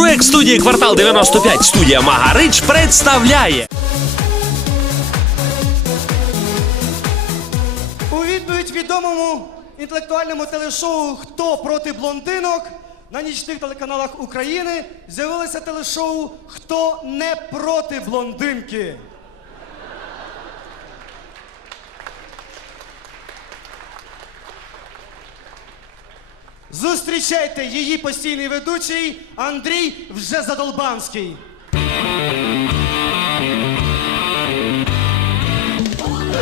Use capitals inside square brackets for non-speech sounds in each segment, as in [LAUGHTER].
Проект студії Квартал 95 студія Магарич представляє У відповідь відомому інтелектуальному телешоу Хто проти блондинок на нічних телеканалах України з'явилося телешоу Хто не проти блондинки. Зустрічайте її постійний ведучий Андрій вже Задолбанський.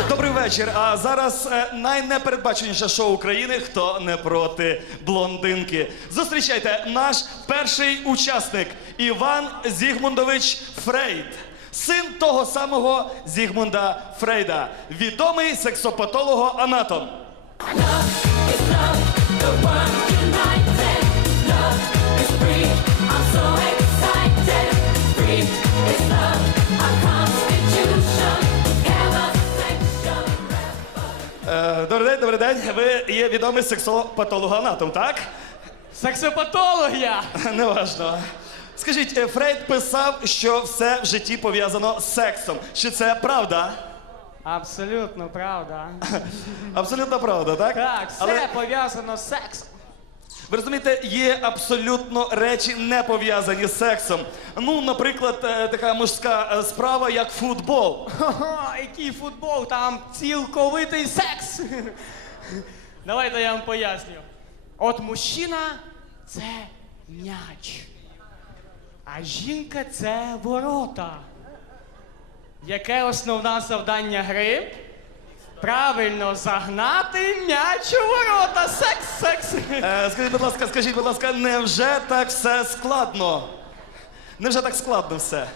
Добрий вечір. А зараз е, найнепередбаченіше шоу України Хто не проти блондинки. Зустрічайте наш перший учасник Іван Зігмундович Фрейд. Син того самого Зігмунда Фрейда, відомий сексопатолого-анатом. Добрий день, добрий день. Ви є відомий сексопатолог-анатом, так? Сексопатолог я! [LAUGHS] Неважно. Скажіть, е, Фрейд писав, що все в житті пов'язано з сексом. Чи це правда? Абсолютно правда. Абсолютно правда, так? Так, все пов'язано з сексом. Ви розумієте, є абсолютно речі не пов'язані з сексом. Ну, наприклад, е, така мужська е, справа, як футбол. Який футбол, там цілковитий секс. Давайте я вам поясню. От мужчина це м'яч. А жінка це ворота. Яке основне завдання гри? Правильно загнати м'яч у ворота. Секс, секс. Е, скажіть, будь ласка, скажіть, будь ласка, невже так все складно? Невже так складно все?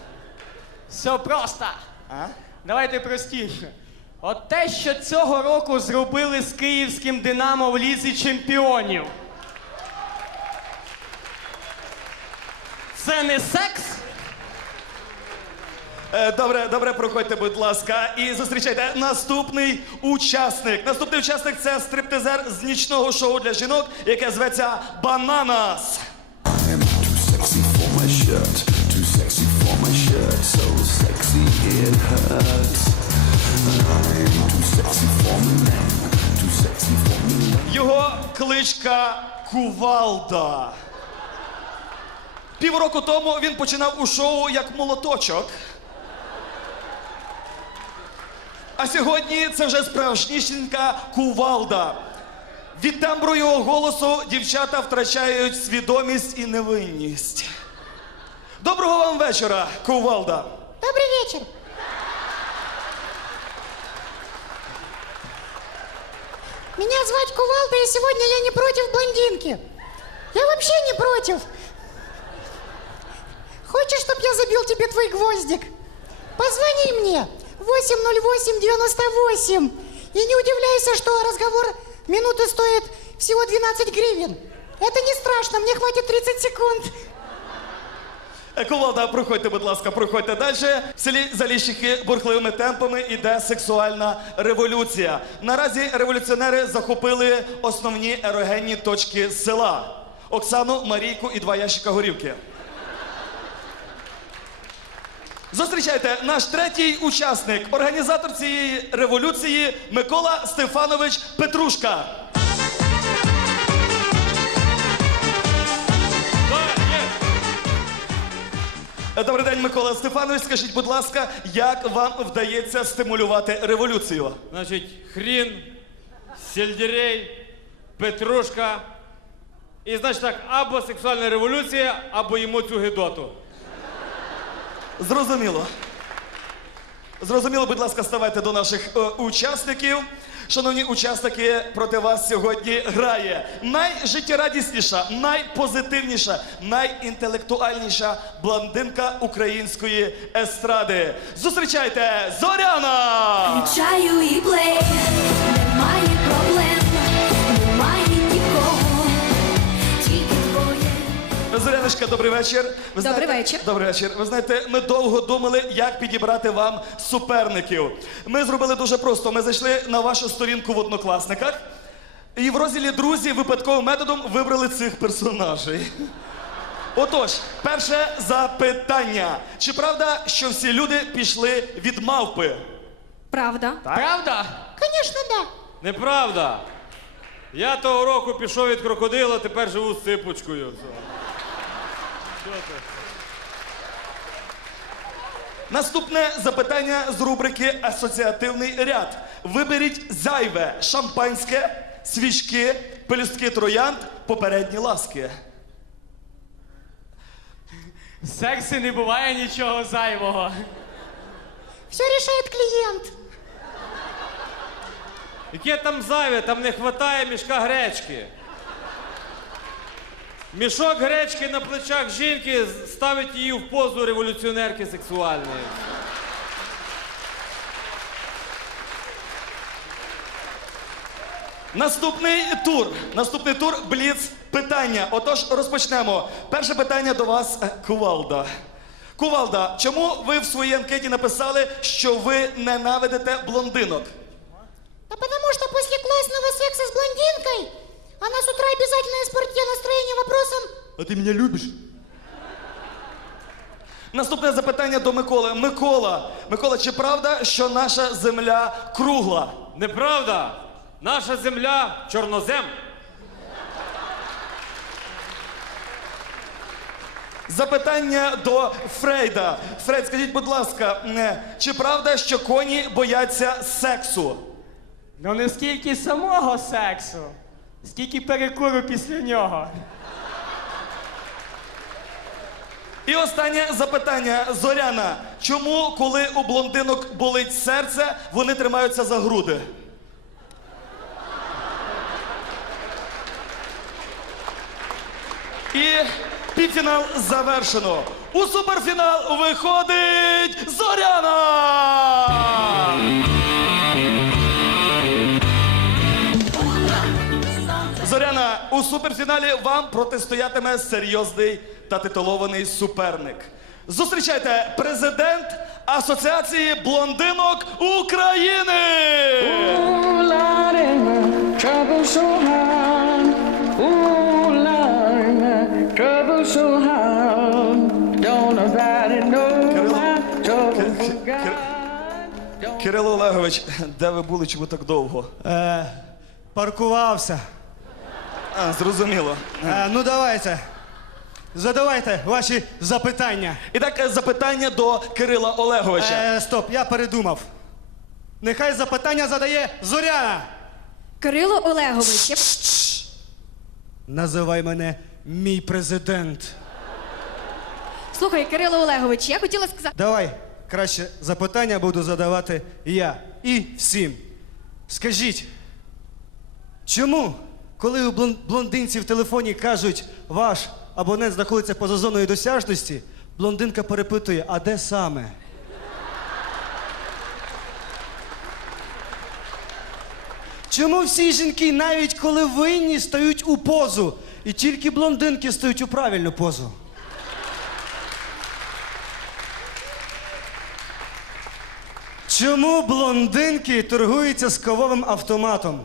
Все просто. А? Давайте простіше. От те, що цього року зробили з київським Динамо в лізі чемпіонів. Це не секс? Е, Добре, добре, проходьте, будь ласка, і зустрічайте наступний учасник. Наступний учасник це стриптизер з нічного шоу для жінок, яке зветься Бананас. Його кличка Кувалда. Півроку тому він починав у шоу як молоточок. А сьогодні це вже справжнісінька кувалда. Від тембру його голосу дівчата втрачають свідомість і невинність. Доброго вам вечора, кувалда. Добрый вечер. Меня звать Кувалда, и сегодня я не против блондинки. Я вообще не против. Хочешь, чтобы я забил тебе твой гвоздик? Позвони мне. 808-98. И не удивляйся, что разговор минуты стоит всего 12 гривен. Это не страшно, мне хватит 30 секунд. Кувалда, проходьте, будь ласка, проходьте далі. В селі Заліщики бурхливими темпами іде сексуальна революція. Наразі революціонери захопили основні ерогенні точки села: Оксану, Марійку і два ящика горівки. Зустрічайте наш третій учасник, організатор цієї революції Микола Стефанович Петрушка. Добрий день, Микола Стефанович. Скажіть, будь ласка, як вам вдається стимулювати революцію? Значить, хрін, сельдерей, петрушка. І значить так, або сексуальна революція, або йому цю гидоту. Зрозуміло. Зрозуміло, будь ласка, ставайте до наших е, учасників. Шановні учасники, проти вас сьогодні грає найжиттєрадісніша, найпозитивніша, найінтелектуальніша блондинка української естради. Зустрічайте Зоряна! Чаю і плей, немає Зоряночка, добрий вечір. Ви Добрий вечір. Добрий вечір. Ви знаєте, ми довго думали, як підібрати вам суперників. Ми зробили дуже просто. Ми зайшли на вашу сторінку в однокласниках і в розділі друзі випадковим методом вибрали цих персонажей. Отож, перше запитання. Чи правда, що всі люди пішли від мавпи? Правда. Правда? Конечно, да. Неправда. Я того року пішов від крокодила, тепер живу з ципочкою. Наступне запитання з рубрики Асоціативний ряд. Виберіть зайве шампанське, свічки, пелюстки троянд, попередні ласки. В сексі не буває нічого зайвого. Все решает клиент. Яке там зайве, там не вистачає мішка гречки. Мішок гречки на плечах жінки ставить її в позу революціонерки сексуальної. Наступний тур. Наступний тур бліц питання. Отож, розпочнемо. Перше питання до вас, е, Кувалда. Кувалда, чому ви в своїй анкеті написали, що ви ненавидите блондинок? Да потому что после классного секса с блондинкой она с утра обязательно испортила настроение вопросом А ти мене любиш? Наступне запитання до Миколи. Микола, Микола, чи правда, що наша земля кругла? Неправда? Наша земля чорнозем. Запитання до Фрейда. Фрейд, скажіть, будь ласка, е, чи правда, що коні бояться сексу? Ну не скільки самого сексу, скільки перекуру після нього. І останнє запитання Зоряна. Чому, коли у блондинок болить серце, вони тримаються за груди? І півфінал завершено. У суперфінал виходить Зоряна! У суперфіналі вам протистоятиме серйозний та титулований суперник. Зустрічайте президент Асоціації блондинок України! Кирило Олегович, де ви були, чому так довго? Е, паркувався. А, зрозуміло. Е, ну давайте. Задавайте ваші запитання. І так, е, запитання до Кирила Олеговича. Е, стоп, я передумав. Нехай запитання задає Зоряна. Кирило Олегович, я... Називай мене мій президент. слухай, Кирило Олегович, я хотіла сказати. Давай, краще запитання буду задавати я і всім. Скажіть, чому, коли у блондинці в телефоні кажуть, ваш абонент знаходиться поза зоною досяжності, блондинка перепитує, а де саме? Чому всі жінки, навіть коли винні, стають у позу, і тільки блондинки стають у правильну позу? Чому блондинки торгуються з кавовим автоматом?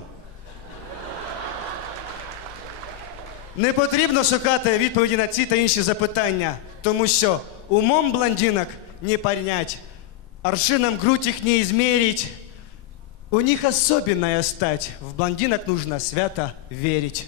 Не потрібно шукати відповіді на ці та інші запитання, тому що умом блондинок не понять, аршином грудь их не измерить. У них особенная стать. В блондинок нужно свято верить.